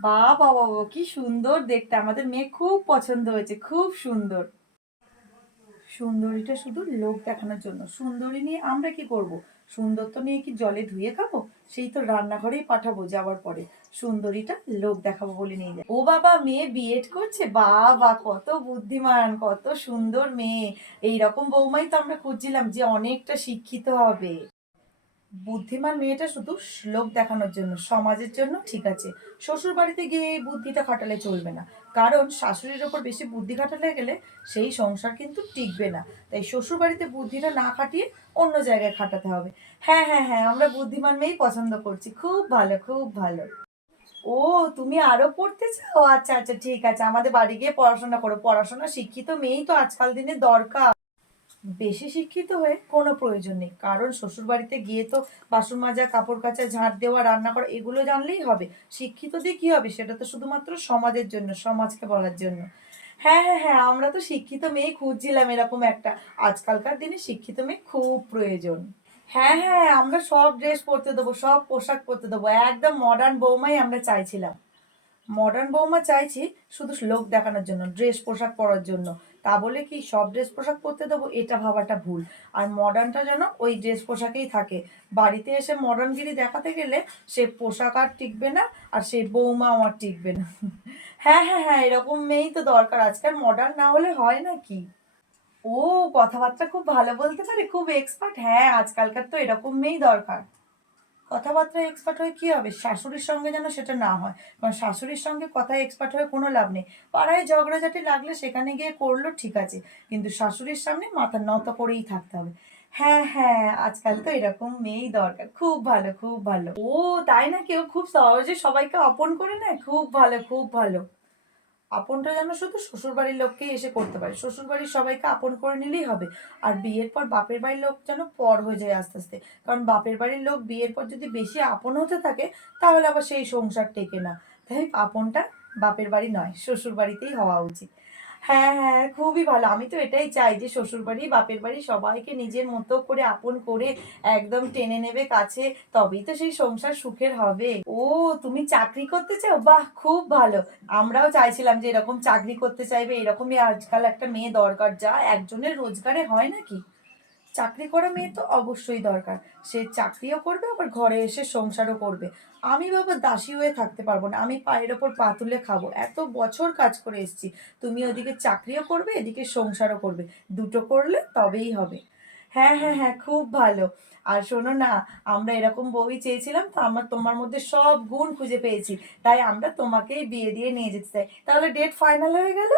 বা বাবা কি সুন্দর দেখতে। আমাদের মেয়ে খুব পছন্দ হয়েছে, খুব সুন্দর। সুন্দরীটা শুধু লোক দেখানোর জন্য। সুন্দরী নিয়ে আমরা কি করব? সুন্দর তো নিয়ে কি জলে ধুয়ে খাব? সেই তো রান্নাঘরেই পাঠাবো যাওয়ার পরে। সুন্দরীটা লোক দেখাবো বলে নিয়ে যায়। ও বাবা, মেয়ে বিএড করছে? বাবা, কত বুদ্ধিমান, কত সুন্দর মেয়ে। এই রকম বৌমাই তো আমরা খুঁজছিলাম যে অনেকটা শিক্ষিত হবে। বুদ্ধিমান মেয়েটা শুধু লোক দেখানোর জন্য, সমাজের জন্য ঠিক আছে। শ্বশুর বাড়িতে গিয়ে এই বুদ্ধিটা খাটালে চলবে না। কারণ শাশুড়ির ওপর বেশি বুদ্ধি খাটালে গেলে সেই সংসার কিন্তু টিকবে না। তাই শ্বশুর বাড়িতে বুদ্ধিটা না খাটিয়ে অন্য জায়গায় খাটাতে হবে। হ্যাঁ হ্যাঁ হ্যাঁ আমরা বুদ্ধিমান মেয়েই পছন্দ করছি। খুব ভালো খুব ভালো। ও, তুমি আরও পড়তে চাও? আচ্ছা আচ্ছা ঠিক আছে। আমাদের বাড়ি গিয়ে পড়াশোনা করো। পড়াশোনা শিক্ষিত মেয়েই তো আজকাল দিনে দরকার। বেশি শিক্ষিত হয়ে কোনো প্রয়োজন নেই। কারণ শ্বশুর বাড়িতে গিয়ে তো বাসন মাজা, কাপড় কাচা, ঝাঁট দেওয়া, রান্না করা এগুলো জানলেই হবে। শিক্ষিত দিয়ে কি হবে? সেটা তো শুধুমাত্র সমাজের জন্য, সমাজকে বলার জন্য। হ্যাঁ হ্যাঁ হ্যাঁ আমরা তো শিক্ষিত মেয়ে খুঁজছিলাম এরকম একটা। আজকালকার দিনে শিক্ষিত মেয়ে খুব প্রয়োজন। হ্যাঁ হ্যাঁ আমরা সব ড্রেস পরতে দেবো, সব পোশাক পরতে দেবো। একদম মডার্ন বৌমাই আমরা চাইছিলাম। মডার্ন বৌমা চাইছি শুধু লোক দেখানোর জন্য ড্রেস পোশাক পরার জন্য। তা বলে কি, সব ড্রেস পোশাক পরতে দেবো, এটা ভাবাটা ভুল। আর মডার্নটা যেন ওই ড্রেস পোশাকেই থাকে। বাড়িতে এসে মডার্নগিরি দেখাতে গেলে সে পোশাক আর টিকবে না, আর সেই বৌমাও আর টিকবে না। হ্যাঁ হ্যাঁ হ্যাঁ এরকম মেয়েই তো দরকার। আজকাল মডার্ন না হলে হয় না কি? ও, কথাবার্তা খুব ভালো বলতে পারে, খুব এক্সপার্ট হ্যাঁ আজকালকার তো এরকম মেয়েই দরকার। কথাবার্তা এক্সপার্ট হয়ে কি হবে? শাশুড়ির সঙ্গে যেন সেটা না হয়। কারণ শাশুড়ির সঙ্গে কথায় এক্সপার্ট হয়ে কোনো লাভ নেই। পাড়ায় ঝগড়াঝাটি লাগলে সেখানে গিয়ে করল, ঠিক আছে। কিন্তু শাশুড়ির সামনে মাথা নত করেই থাকতে হবে। হ্যাঁ হ্যাঁ আজকাল তো এরকম মেয়েই দরকার। খুব ভালো খুব ভালো। ও, তাই না কেউ খুব সহজে সবাইকে অপন করে নেয়? খুব ভালো খুব ভালো। আপনটা যেন শুধু শ্বশুর বাড়ির লোককেই এসে করতে পারে। শ্বশুর বাড়ির সবাইকে আপন করে নিলেই হবে। আর বিয়ের পর বাপের বাড়ির লোক যেন পর হয়ে যায় আস্তে আস্তে। কারণ বাপের বাড়ির লোক বিয়ের পর যদি বেশি আপন হতে থাকে, তাহলে আবার সেই সংসার টেকে না। তাই আপনটা বাপের বাড়ি নয় শ্বশুর বাড়িতেই হওয়া উচিত। হ্যাঁ হ্যাঁ খুবই ভালো। আমি তো এটাই চাই যে শ্বশুর বাড়ি বাপের বাড়ি সবাইকে নিজের মতো করে আপন করে একদম টেনে নেবে কাছে, তবেই তো সেই সংসার সুখের হবে। ও, তুমি চাকরি করতে চাও? বাহ, খুব ভালো। আমরাও চাইছিলাম যে এরকম চাকরি করতে চাইবে, এরকমই আজকাল একটা মেয়ে দরকার, যা একজনের রোজগারে হয় নাকি? চাকরি করা মেয়ে তো অবশ্যই দরকার। সে চাকরিও করবে, আবার ঘরে এসে সংসারও করবে। আমি বাবা দাসী হয়ে থাকতে পারব না। আমি পায়ের ওপর পা তুলে খাব। এত বছর কাজ করে এসেছি। তুমি ওদিকে চাকরিও করবে, এদিকে সংসারও করবে। দুটো করলে তবেই হবে। হ্যাঁ হ্যাঁ হ্যাঁ খুব ভালো। আর শোনো না, আমরা এরকম বউই চেয়েছিলাম, তো আমার তোমার মধ্যে সব গুণ খুঁজে পেয়েছি। তাই আমরা তোমাকেই বিয়ে দিয়ে নিয়ে যেতে চাই। তাহলে ডেট ফাইনাল হয়ে গেল?